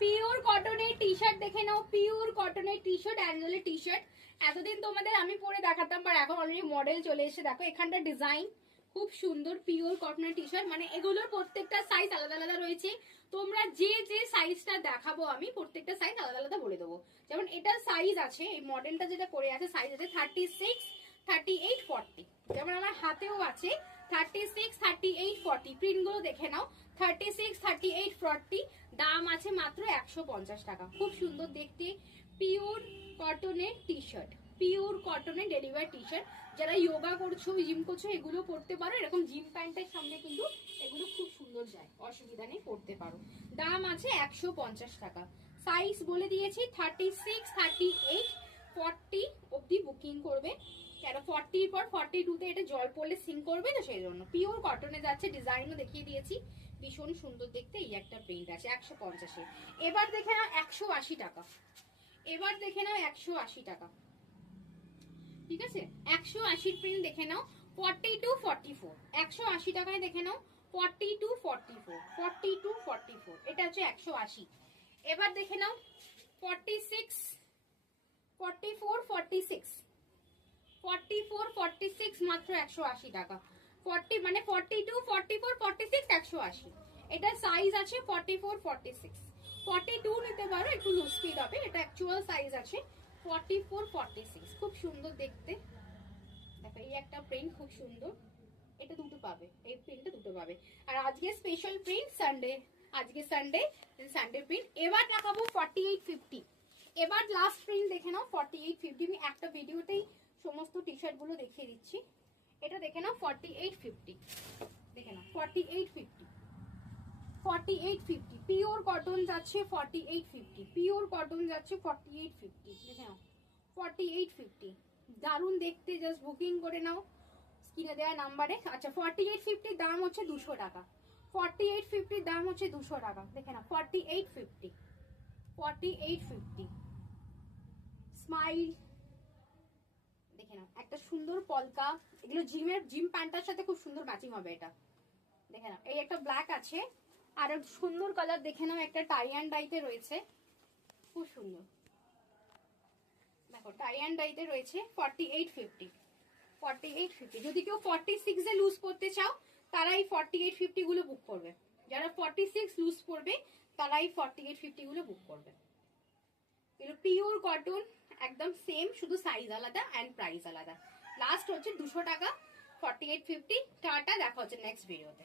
Pure কটনের T shirt দেখে নাও, pure কটনের টি শার্ট, অ্যাঞ্জেলের টি শার্ট। এতদিন তোমাদের আমি পরে দেখাতাম, বাট এখন অলরেডি মডেল চলে এসে দেখো এখানটা ডিজাইন খুব সুন্দর। পিওর কটনের টি শার্ট, মানে এগুলোর প্রত্যেকটা সাইজ আলাদা আলাদা রয়েছে। তোমরা যে যে সাইজটা দেখাবো আমি প্রত্যেকটা সাইজ আলাদা আলাদা বলে দেবো। যেমন এটার সাইজ আছে, এই মডেলটা যেটা পরে আছে সাইজ আছে 36, 38, 40। যেমন আমার হাতেও আছে 36, 38, 40। প্রিন্ট গুলো দেখে নাও, 36, 38, 40। দাম আছে মাত্র 150 টাকা। খুব সুন্দর দেখতে পিওর কটনের টি শার্ট, পিওর কটনের ডেলিভারি টি শার্ট। যারা যোগা করছো, জিম করছো, এগুলো পড়তে পারো। এরকম জিম প্যান্টের সঙ্গে কিন্তু এগুলো খুব সুন্দর যায়, অসুবিধা নেই, পড়তে পারো। দাম আছে 150 টাকা। সাইজ বলে দিয়েছি 36, 38, 40 অব্দি বুকিং করবে। কেন 40 পর 42 তে এটা জল পড়লে সিঙ্ক করবে, তো সেই জন্য পিওর কটনে যাচ্ছে। ডিজাইনও দেখিয়ে দিয়েছি, ভীষণ সুন্দর দেখতে। এই একটা প্রিন্ট আছে 150-এ। এবার দেখে নাও 180 টাকা। এবার দেখে নাও 180 টাকা, ঠিক আছে? 180 প্রিন্ট দেখে নাও 42, 44। 180 টাকায় দেখে নাও 42, 44, 42, 44। এটা হচ্ছে 180। এবার দেখে নাও 46, 44, 46, 44, 46 মাত্র 180 টাকা। 40 মানে 42, 44, 46, 180। এটা সাইজ আছে 44, 46, 42 নিতে পারো, একটু লুজ ফিট হবে। এটা অ্যাকচুয়াল সাইজ আছে 44, 46। খুব সুন্দর দেখতে। দেখো এই একটা প্রিন্ট খুব সুন্দর, এটা দুটো পাবে, এই প্রিন্টটা দুটো পাবে। আর আজকে স্পেশাল প্রিন্ট সানডে, আজকে সানডে, সানডে প্রিন্ট। এবার দেখাবো 48, 50। এবার লাস্ট প্রিন্ট দেখে নাও 48, 50। আমি একটা ভিডিওতেই সমস্ত টি শার্ট গুলো দেখিয়ে দিচ্ছি। এটা দেখে নাও 48, 50। দেখে নাও 48, 50, 48, 50। পিওর কটন যাচ্ছে 48, 50। পিওর কটন যাচ্ছে 48, 50। দেখে নাও 48, 50। দারুন দেখতে, জাস্ট বুকিং করে নাও স্ক্রিনে দেওয়া নাম্বারে। আচ্ছা 48, 50 দাম হচ্ছে 200 টাকা। 48, 50 দাম হচ্ছে 200 টাকা। দেখে নাও 48, 50, 48, 50। স্মাইল দেখে নাও, একটা সুন্দর পলকা। এগুলো জিম প্যান্টার সাথে খুব সুন্দর ম্যাচিং হবে এটা। দেখে নাও এই একটা ব্ল্যাক আছে, আর সুন্দর কালার দেখে নাও একটা টাই অ্যান্ড ডাইতে রয়েছে, খুব সুন্দর। দেখো টাই অ্যান্ড ডাইতে রয়েছে 48, 50, 48, 50। যদি কেউ 46 এ লুজ করতে চাও তারা এই 48, 50 গুলো বুক করবে। যারা 46 লুজ করবে তারা এই 48, 50 গুলো বুক করবে। এগুলো পিওর কটন, একদম সেম, শুধু সাইজ আলাদা এন্ড প্রাইস আলাদা। লাস্ট হচ্ছে 200 টাকা 48, 50। টাটা, দেখা হচ্ছে নেক্সট ভিডিওতে।